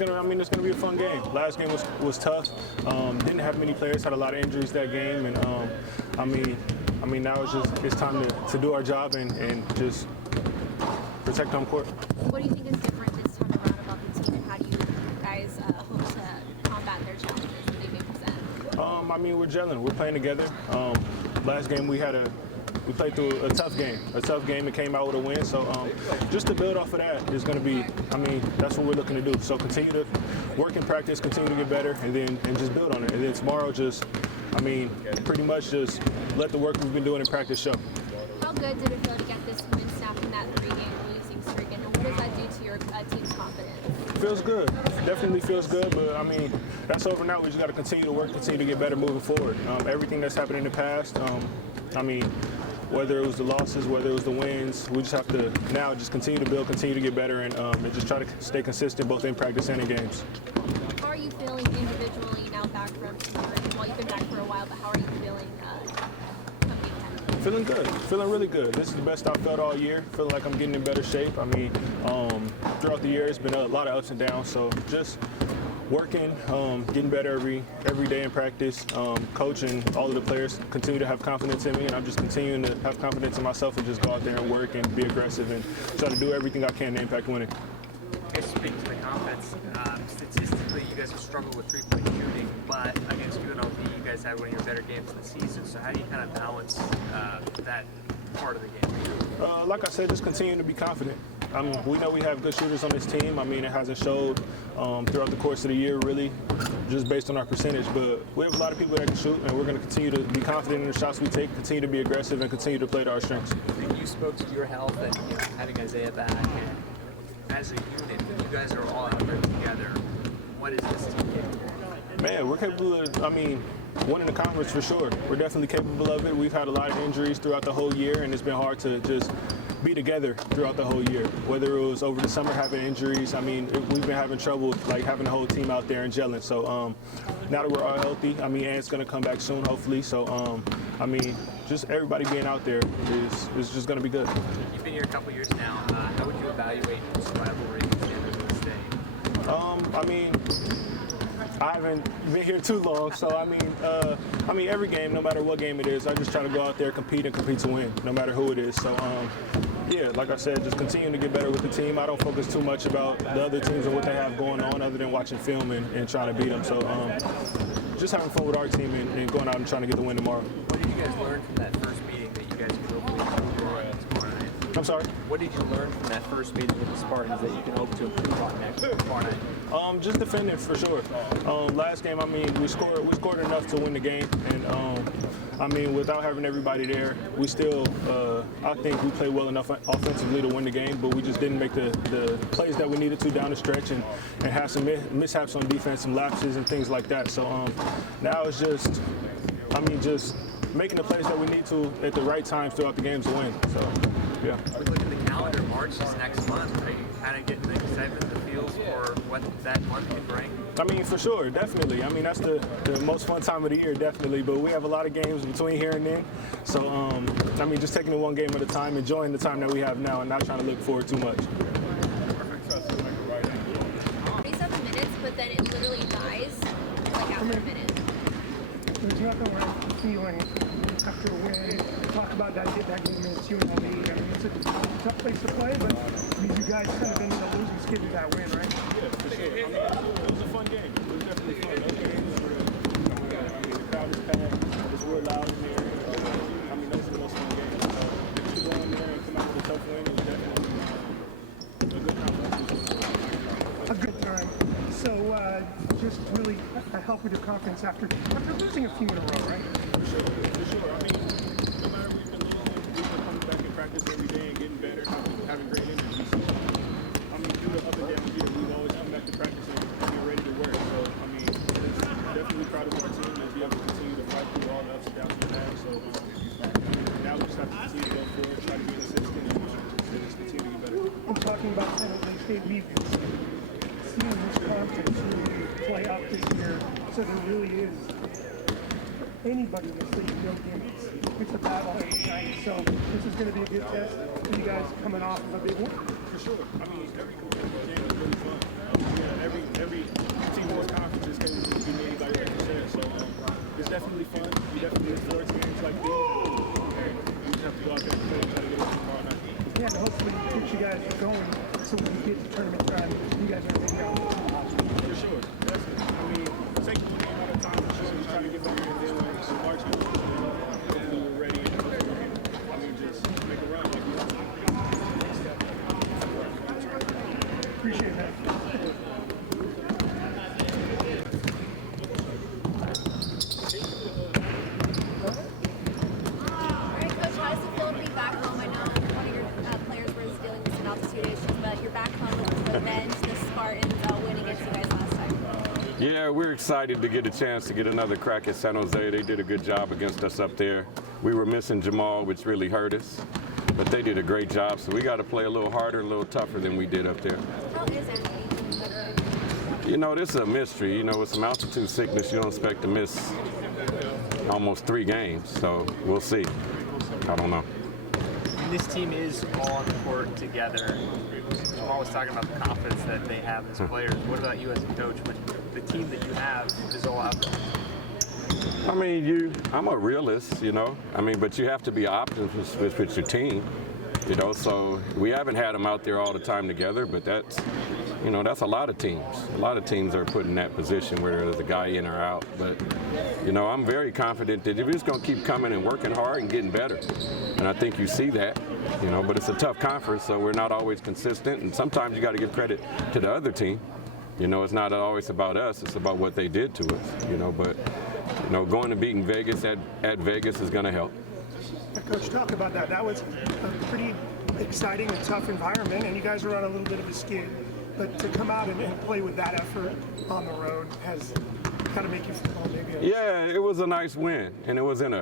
it's gonna be a fun game. Last game was tough. Didn't have many players, had a lot of injuries that game, and now it's time to do our job and just protect home court. What do you think is different this time around about the team, and how do you guys hope to combat their challenges that they may present? We're gelling. We're playing together. Last game we played through a tough game and came out with a win. So just to build off of that is going to be, that's what we're looking to do. So continue to work in practice, continue to get better, and just build on it. And then tomorrow pretty much just let the work we've been doing in practice show. How good did it feel to get this win, snapping that 3-game losing streak, and what does that do to your team's confidence? Feels good. Definitely feels good, but that's over now. We just got to continue to work, continue to get better moving forward. Everything that's happened in the past, whether it was the losses, whether it was the wins, we just have to now just continue to build, continue to get better, and just try to stay consistent both in practice and in games. How are you feeling individually now back from injury? Well, you've been back for a while, but how are you feeling Feeling good. Feeling really good. This is the best I've felt all year. Feeling like I'm getting in better shape. Throughout the year, it's been a lot of ups and downs, so just working, getting better every day in practice. Coach and all of the players continue to have confidence in me, and I'm just continuing to have confidence in myself and just go out there and work and be aggressive and try to do everything I can to impact winning. I guess speaking to the confidence, statistically you guys have struggled with three-point shooting, but against UNLV you guys had one of your better games of the season. So how do you kind of balance that part of the game? Like I said, just continue to be confident. We know we have good shooters on this team. It hasn't showed throughout the course of the year, really, just based on our percentage. But we have a lot of people that can shoot, and we're going to continue to be confident in the shots we take, continue to be aggressive, and continue to play to our strengths. You spoke to your health and having Isaiah back, and as a unit, you guys are all out there together. What is this team capable? Man, we're capable of, winning the conference for sure. We're definitely capable of it. We've had a lot of injuries throughout the whole year, and it's been hard to just be together throughout the whole year. Whether it was over the summer having injuries, we've been having trouble having the whole team out there and gelling. So now that we're all healthy, Ant's going to come back soon, hopefully. So just everybody being out there is just going to be good. You've been here a couple years now. How would you evaluate this rivalry at the end of this day? I haven't been here too long, so every game, no matter what game it is, I just try to go out there, compete to win, no matter who it is. So yeah, like I said, just continuing to get better with the team. I don't focus too much about the other teams and what they have going on, other than watching film and trying to beat them. So just having fun with our team and going out and trying to get the win tomorrow. What did you guys learn from that first meeting that you guys can hopefully improve on tomorrow night? I'm sorry? What did you learn from that first meeting with the Spartans that you can hope to improve on tomorrow night? Just defending for sure. Last game, we scored enough to win the game, and without having everybody there, we still, I think we played well enough offensively to win the game, but we just didn't make the plays that we needed to down the stretch and had some mishaps on defense, some lapses and things like that. So now it's just making the plays that we need to at the right times throughout the games to win. So, yeah. We look at the calendar, March is next month. Are you kind of getting the excitement, the feels for what that month can bring? For sure, definitely. That's the most fun time of the year, definitely. But we have a lot of games between here and then. So, just taking it one game at a time, enjoying the time that we have now, and not trying to look forward too much. 47 minutes, but then it literally dies after a minute. There's nothing like feeling after a win. Talk about that game against UNLV. It's a tough place to play, but you guys kind of been in the losing skid with that win, right? Yeah, for sure. It was a fun game. It was definitely fun. Those games were, the crowd is packed. It's real loud in there. Those are the most fun games. So to go in there and come out with a tough win was definitely a good time. A good time. So just really help with your confidence after losing a few in a row, right? For sure. No matter we've been losing, we've been coming back in practice every day and getting better, having great energy. So, through the up and down year, we've always come back to practice and get ready to work. So, definitely proud of our team to be able to continue to fight through all the ups and downs we've had. So, now we just have to continue to go forward, try to be consistent, and just continue to get better. I'm talking about San Jose State. We've seen this conference really play out this year, so there really is anybody in the league, no gimmicks. It's a battle every night, so this is going to be a good test for you guys coming off of a big one. For sure. Every competitive game is really fun. every team in this conference is capable of beating anybody, like you said. So it's definitely fun. We definitely look forward to games like these. And we just have to go out there and play and try to get it tomorrow night. Yeah, and hopefully get you guys going so when you get to tournament time, you guys are ready out. For sure. Definitely. I mean, take one game at a time for sure. Just try to get better and then March goes. Hopefully we're ready and I mean, just make a run like we want to. Appreciate that. Yeah, we're excited to get a chance to get another crack at San Jose. They did a good job against us up there. We were missing Jamal, which really hurt us, but they did a great job. So we got to play a little harder, a little tougher than we did up there. How is Anthony? You know, this is a mystery. You know, with some altitude sickness, you don't expect to miss almost 3 games. So we'll see. I don't know. This team is all on the court together. Jamal was talking about the confidence that they have as players. What about you as a coach when the team that you have is all out there? I mean, I'm a realist, you know. I mean, but you have to be an optimist with your team, you know. So we haven't had them out there all the time together, but that's, you know, that's a lot of teams. A lot of teams are put in that position where there's a guy in or out. But, you know, I'm very confident that we're just going to keep coming and working hard and getting better. And I think you see that, you know, but it's a tough conference, so we're not always consistent. And sometimes you got to give credit to the other team. You know, it's not always about us. It's about what they did to us, you know. But, you know, going to beating Vegas at Vegas is going to help. Coach, talk about that. That was a pretty exciting and tough environment, and you guys are on a little bit of a skid. But to come out and play with that effort on the road has kind of make you feel maybe. Yeah, it was a nice win, and it was in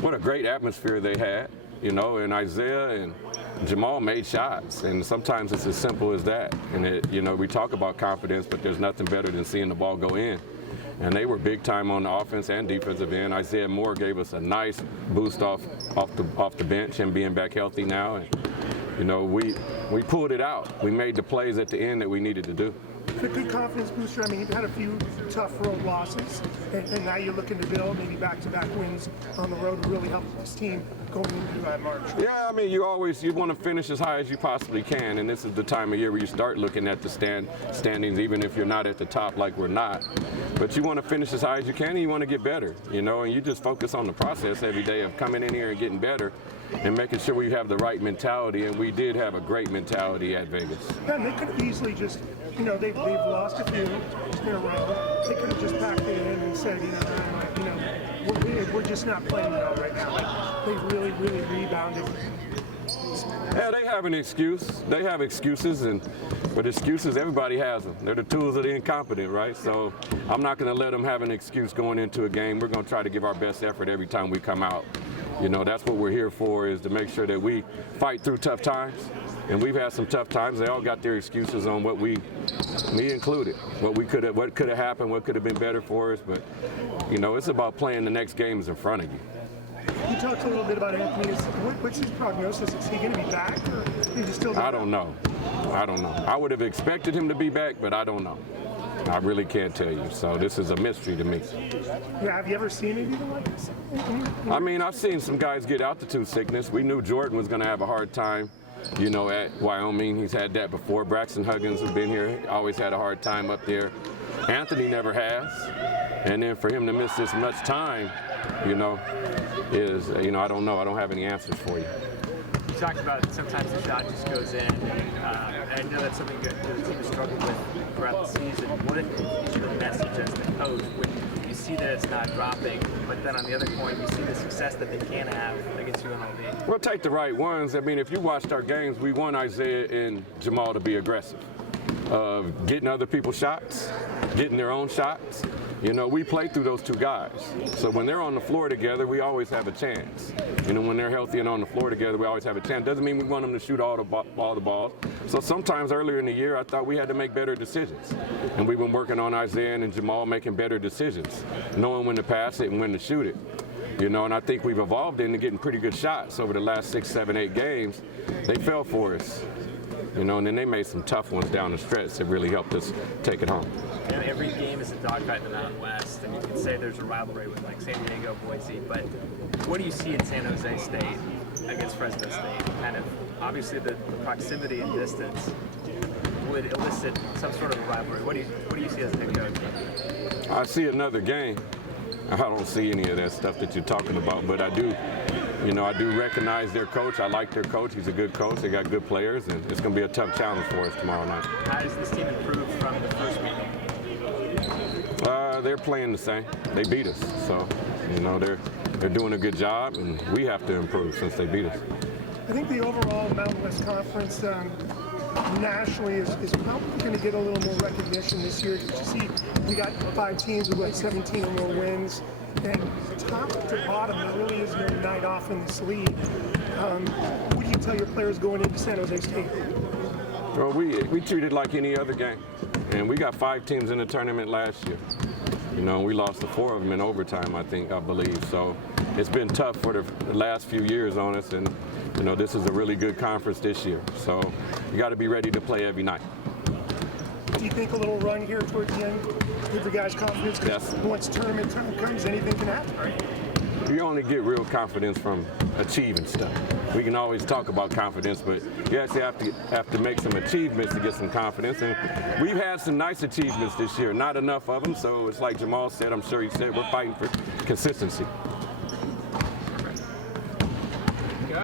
what a great atmosphere they had, you know. And Isaiah and Jamal made shots, and sometimes it's as simple as that. And you know, we talk about confidence, but there's nothing better than seeing the ball go in. And they were big time on the offense and defensive end. Isaiah Moore gave us a nice boost off the bench, and being back healthy now. And, you know, we pulled it out. We made the plays at the end that we needed to do. A good confidence booster. I mean, you've had a few tough road losses, and now you're looking to build maybe back-to-back wins on the road to really help this team going into March. Yeah, I mean, you want to finish as high as you possibly can, and this is the time of year where you start looking at the standings, even if you're not at the top like we're not. But you want to finish as high as you can, and you want to get better, you know, and you just focus on the process every day of coming in here and getting better and making sure we have the right mentality, and we did have a great mentality at Vegas. Yeah, and they could have easily just, you know, they've lost a few in a row. They could have just packed it in and said, you know, we're just not playing well right now. Like, they've really, really rebounded. Yeah, they have an excuse. They have excuses, but excuses, everybody has them. They're the tools of the incompetent, right? So I'm not going to let them have an excuse going into a game. We're going to try to give our best effort every time we come out. You know, that's what we're here for, is to make sure that we fight through tough times. And we've had some tough times. They all got their excuses on what me included, what could have happened, what could have been better for us. But, you know, it's about playing the next games in front of you. You talked a little bit about Anthony. What's his prognosis? Is he going to be back, or is he still? I don't know. I would have expected him to be back, but I don't know. I really can't tell you. So this is a mystery to me. Yeah, have you ever seen anything like this? I mean, I've seen some guys get altitude sickness. We knew Jordan was going to have a hard time, you know, at Wyoming. He's had that before. Braxton Huggins, who's been here, always had a hard time up there. Anthony never has. And then for him to miss this much time, you know, I don't know. I don't have any answers for you. You talked about sometimes the shot just goes in. I know that's something that the team has struggled with throughout the season. What is your message as the coach when you see that it's not dropping, but then on the other point, you see the success that they can have against UNLV? We'll take the right ones. I mean, if you watched our games, we want Isaiah and Jamal to be aggressive. Getting other people's shots, getting their own shots. You know, we play through those two guys. So when they're on the floor together, we always have a chance. You know, when they're healthy and on the floor together, we always have a chance. Doesn't mean we want them to shoot all the balls. So sometimes earlier in the year, I thought we had to make better decisions. And we've been working on Isaiah and Jamal making better decisions, knowing when to pass it and when to shoot it. You know, and I think we've evolved into getting pretty good shots over the last 6, 7, 8 games. They fell for us. you know, and then they made some tough ones down the stretch that really helped us take it home. And every game is a dogfight in the Mountain West, and you could say there's a rivalry with like San Diego, Boise, but what do you see in San Jose State against Fresno State? Kind of, obviously the proximity and distance would elicit some sort of a rivalry. What do you see as a head coach? I see another game. I don't see any of that stuff that you're talking about, but I do, you know, I do recognize their coach. I like their coach. He's a good coach. They got good players, and it's going to be a tough challenge for us tomorrow night. How does this team improve from the first meeting? They're playing the same. They beat us, so you know they're doing a good job, and we have to improve since they beat us. I think the overall Mountain West Conference nationally is probably going to get a little more recognition this year. You see, we got 5 teams with like 17 or more wins, and top to bottom, there really is no night off in this league. What do you tell your players going into San Jose State? Well, we treat it like any other game, and we got 5 teams in the tournament last year. You know, we lost to 4 of them in overtime, I believe. So it's been tough for the last few years on us, and you know, this is a really good conference this year. So you got to be ready to play every night. Do you think a little run here towards the end give the guys confidence? Because once tournament time comes, anything can happen, right? You only get real confidence from achieving stuff. We can always talk about confidence, but you actually have to make some achievements to get some confidence. And we've had some nice achievements this year, not enough of them. So it's like Jamal said, I'm sure he said, we're fighting for consistency.